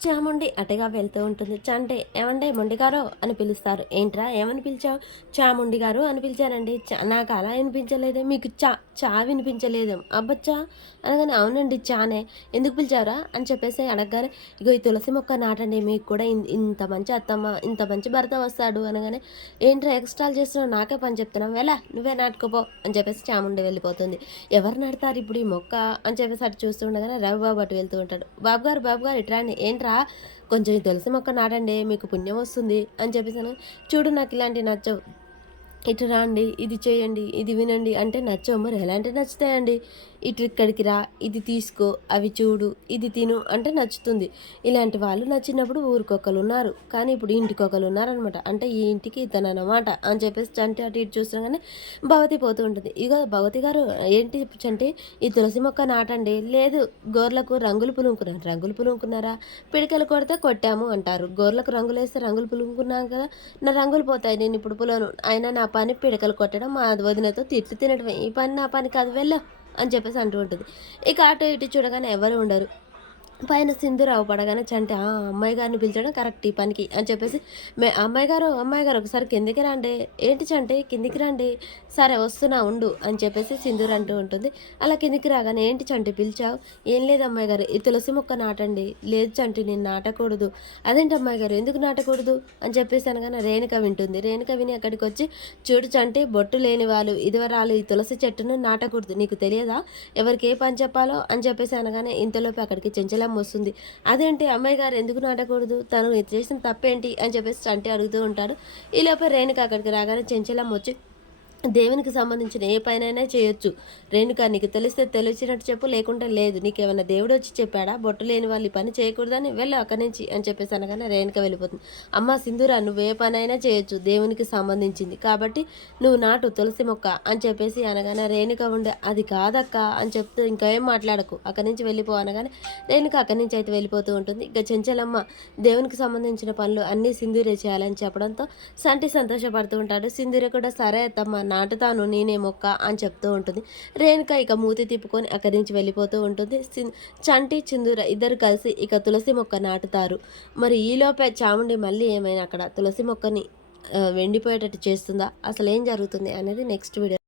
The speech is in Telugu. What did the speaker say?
చాముండి అటుగా వెళ్తూ ఉంటుంది. చంటి "ఏవండి మొండిగారు" అని పిలుస్తారు. "ఏంట్రా ఏమని పిలిచావు?" "చాముండి గారు అని పిలిచానండి." నాకు అలా వినిపించలేదే." "మీకు చా వినిపించలేదు." "అబ్బచ్చా!" అనగానే "అవునండి చానే." "ఎందుకు పిలిచావురా?" అని చెప్పేసి అడగగానే, "ఇగో ఈ తులసి మొక్క నాటండి. మీకు కూడా ఇంత మంచి అత్తమ్మ, ఇంత మంచి భర్త వస్తాడు." అనగానే, "ఏంట్రా ఎక్స్ట్రాలు చేస్తున్నావు? నాకే పని చెప్తున్నావు. నువ్వే నాటుకోపో" అని చెప్పేసి చాముండి వెళ్ళిపోతుంది. "ఎవరు నాటుతారు ఇప్పుడు ఈ మొక్క?" అని చెప్పేసి అటు చూస్తూ ఉండగానే రవిబాబు అటు వెళ్తూ ఉంటాడు. బాబుగారు ఇటు రండి." "ఏంట్రా?" కొంచెం ఈ తులసి మొక్క నాటండి మీకు పుణ్యం వస్తుంది" అని చెప్పేసాను. "చూడు నాకు ఇలాంటివి నచ్చవు. ఇటు రాండి, ఇది చేయండి, ఇది వినండి" అంటే నచ్చవు. మరి ఎలాంటివి నచ్చుతాయండి? ఇటు ఇక్కడికి రా, ఇది తీసుకో, అవి చూడు, ఇది తిను అంటే నచ్చుతుంది. ఇలాంటి వాళ్ళు నచ్చినప్పుడు ఊరికొకరున్నారు. కానీ ఇప్పుడు ఇంటికొకరున్నారనమాట. అంటే ఈ ఇంటికి ఇతననమాట అని చెప్పేసి చంటి అటు ఇటు చూస్తుండగానే భవతి పోతూ ఉంటుంది. "ఇగో భవతి గారు ఏంటి చంటి ఈ తులసి మొక్క నాటండి." "లేదు గోర్లకు రంగులు పులుముకున్నాను." "రంగులు పులుముకున్నారా? పిడికెలు కొడితే కొట్టాము అంటారు. గోర్లకు రంగులేస్తే రంగులు పులుముకున్నాం కదా! నా రంగులు పోతాయి. నేనిప్పుడు పులవను. అయినా నా పని పిడకలు కొట్టడం, మా వదినతో తిట్లు తినడమే. ఈ పని నా పని కాదు వెళ్ళు" అని చెప్పేసి అంటూ ఉంటుంది. ఇక అటు ఇటు చూడగానే ఎవరు ఉండరు. పైన సింధూరావు పడగానే చంటి అమ్మాయి గారిని పిలిచడం కరెక్ట్ ఈ పనికి అని చెప్పేసి అమ్మాయి గారు ఒకసారి కిందికి రండి." "ఏంటి చంటి కిందికి రండి." "సరే వస్తున్నా ఉండు" అని చెప్పేసి సింధూర్ అంటూ ఉంటుంది. అలా కిందికి రాగానే, "ఏంటి చంటి పిలిచావు?" "ఏం లేదు అమ్మాయి గారు ఈ తులసి మొక్క నాటండి." "లేదు చంటి నేను నాటకూడదు." "అదేంటి అమ్మాయి గారు ఎందుకు నాటకూడదు?" అని చెప్పేసి అనగానే రేణుక వింటుంది. రేణుక విని అక్కడికి వచ్చి, "చూడు చంటి బొట్టు లేని వాళ్ళు ఇదివరాలు ఈ తులసి చెట్టును నాటకూడదు. నీకు తెలియదా ఎవరికి ఏ పని చెప్పాలో?" అని చెప్పేసి అనగానే ఇంతలోపు అక్కడికి చెంచలమ్మ వస్తుంది. "అదేంటి అమ్మాయి గారు ఎందుకు నాటకూడదు? తను చేసిన తప్పేంటి?" అని చెప్పేసి చంటి అడుగుతూ ఉంటాడు. ఈలోపే రేణుక అక్కడికి రాగానే చెంచలమ్మ వచ్చి, "దేవునికి సంబంధించిన ఏ పనైనా చేయొచ్చు. రేణుక నీకు తెలిస్తే తెలిసినట్టు చెప్పు లేకుంటే లేదు. నీకేమన్నా దేవుడొచ్చి చెప్పాడా? బొట్టు లేని వాళ్ళు ఈ పని చేయకూడదని వెళ్ళు అక్కడి నుంచి" అని చెప్పేసి అనగానే రేణుక వెళ్ళిపోతుంది. "అమ్మ సింధూర నువ్వు ఏ పనైనా చేయొచ్చు దేవునికి సంబంధించింది. కాబట్టి నువ్వు నాటు తులసి మొక్క" అని చెప్పేసి అనగానే రేణుక ఉండే, "అది కాదక్క" అని చెప్తూ "ఇంకా ఏం మాట్లాడకు అక్కడి నుంచి వెళ్ళిపో" అనగానే రేణుక అక్కడి నుంచి అయితే వెళ్ళిపోతూ ఉంటుంది. ఇక చెంచలమ్మ దేవునికి సంబంధించిన పనులు అన్నీ సింధూరే చేయాలని చెప్పడంతో సంటి సంతోషపడుతూ ఉంటాడు. సింధూర కూడా "సరే అత్తమ్మ నాటుతాను నేనే మొక్క" అని చెప్తూ ఉంటుంది. రేణుక ఇక మూతి తిప్పుకొని అక్కడి నుంచి వెళ్ళిపోతూ ఉంటుంది. చంటి, చిందూర ఇద్దరు కలిసి ఇక తులసి మొక్క నాటుతారు. మరి ఈలోపే చాముండి మళ్ళీ ఏమైనా అక్కడ తులసి మొక్కని వెండిపోయేటట్టు చేస్తుందా? అసలేం జరుగుతుంది అనేది నెక్స్ట్ వీడియో